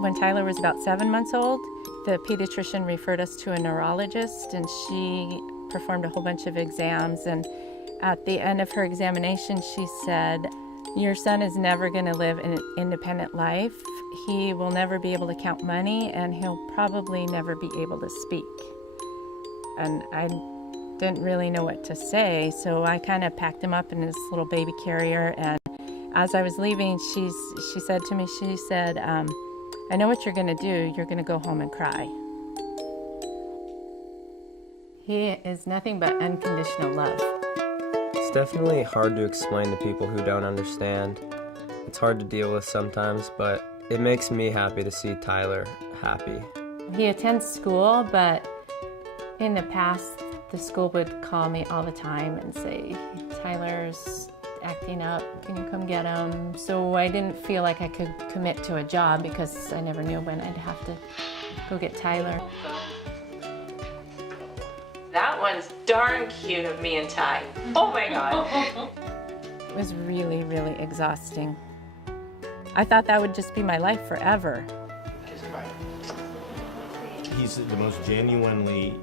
When Tyler was about 7 months old, the pediatrician referred us to a neurologist, and she performed a whole bunch of exams, and at the end of her examination she said, "Your son is never going to live an independent life. He will never be able to count money, and he'll probably never be able to speak." And I didn't really know what to say, so I kind of packed him up in his little baby carrier, and as I was leaving, she said to me, "I know what you're going to do. You're going to go home and cry." He is nothing but unconditional love. It's definitely hard to explain to people who don't understand. It's hard to deal with sometimes, but it makes me happy to see Tyler happy. He attends school, but in the past, the school would call me all the time and say, "Tyler's acting up, can you come get him?" So I didn't feel like I could commit to a job because I never knew when I'd have to go get Tyler. That one's darn cute of me and Ty. Oh my God. It was really, really exhausting. I thought that would just be my life forever. He's the most genuinely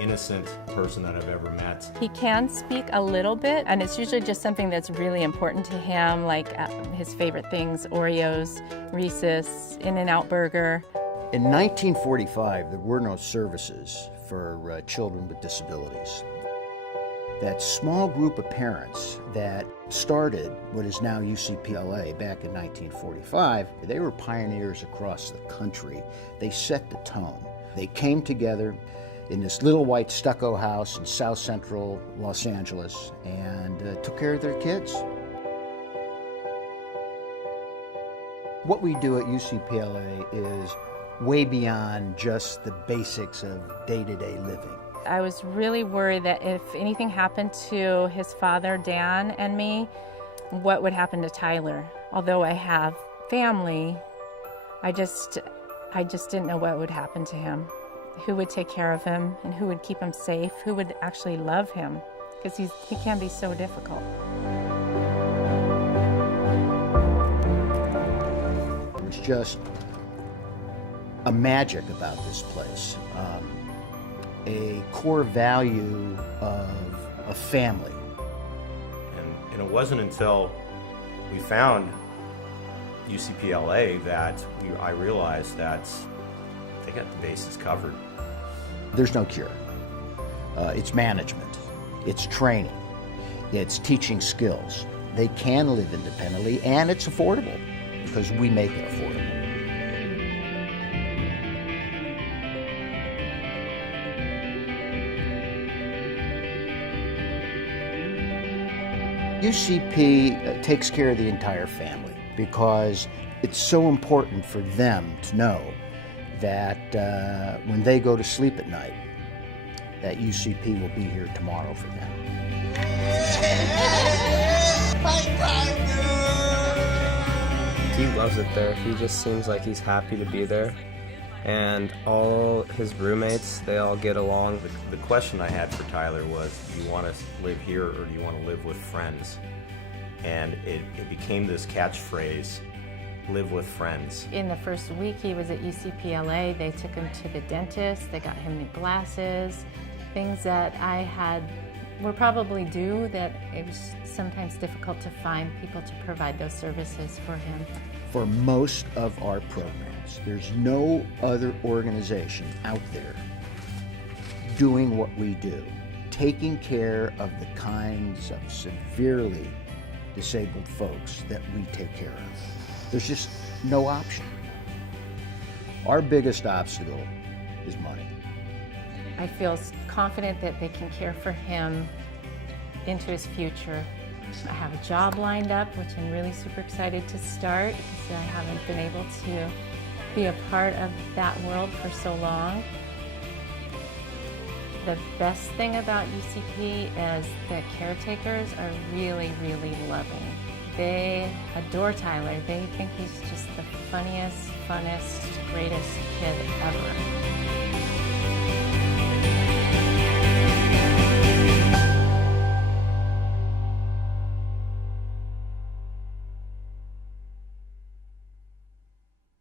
innocent person that I've ever met. He can speak a little bit, and it's usually just something that's really important to him, like his favorite things, Oreos, Reese's, In-N-Out Burger. In 1945, there were no services for children with disabilities. That small group of parents that started what is now UCPLA back in 1945, they were pioneers across the country. They set the tone. They came together in this little white stucco house in South Central Los Angeles and took care of their kids. What we do at UCPLA is way beyond just the basics of day-to-day living. I was really worried that if anything happened to his father, Dan, and me, what would happen to Tyler? Although I have family, I just didn't know what would happen to him. Who would take care of him and who would keep him safe? Who would actually love him? Because he can be so difficult. There's just a magic about this place, a core value of a family. And it wasn't until we found UCPLA that I realized that they got the bases covered. There's no cure. It's management, it's training, it's teaching skills. They can live independently, and it's affordable because we make it affordable. UCP takes care of the entire family because it's so important for them to know that when they go to sleep at night, that UCP will be here tomorrow for them. He loves it there. He just seems like he's happy to be there. And all his roommates, they all get along. The question I had for Tyler was, do you want to live here or do you want to live with friends? And it became this catchphrase, live with friends. In the first week he was at UCPLA, they took him to the dentist, they got him new glasses, things that were probably due, that it was sometimes difficult to find people to provide those services for him. For most of our programs, there's no other organization out there doing what we do, taking care of the kinds of severely disabled folks that we take care of. There's just no option. Our biggest obstacle is money. I feel confident that they can care for him into his future. I have a job lined up, which I'm really super excited to start because I haven't been able to be a part of that world for so long. The best thing about UCP is the caretakers are really, really loving. They adore Tyler. They think he's just the funniest, funnest, greatest kid ever.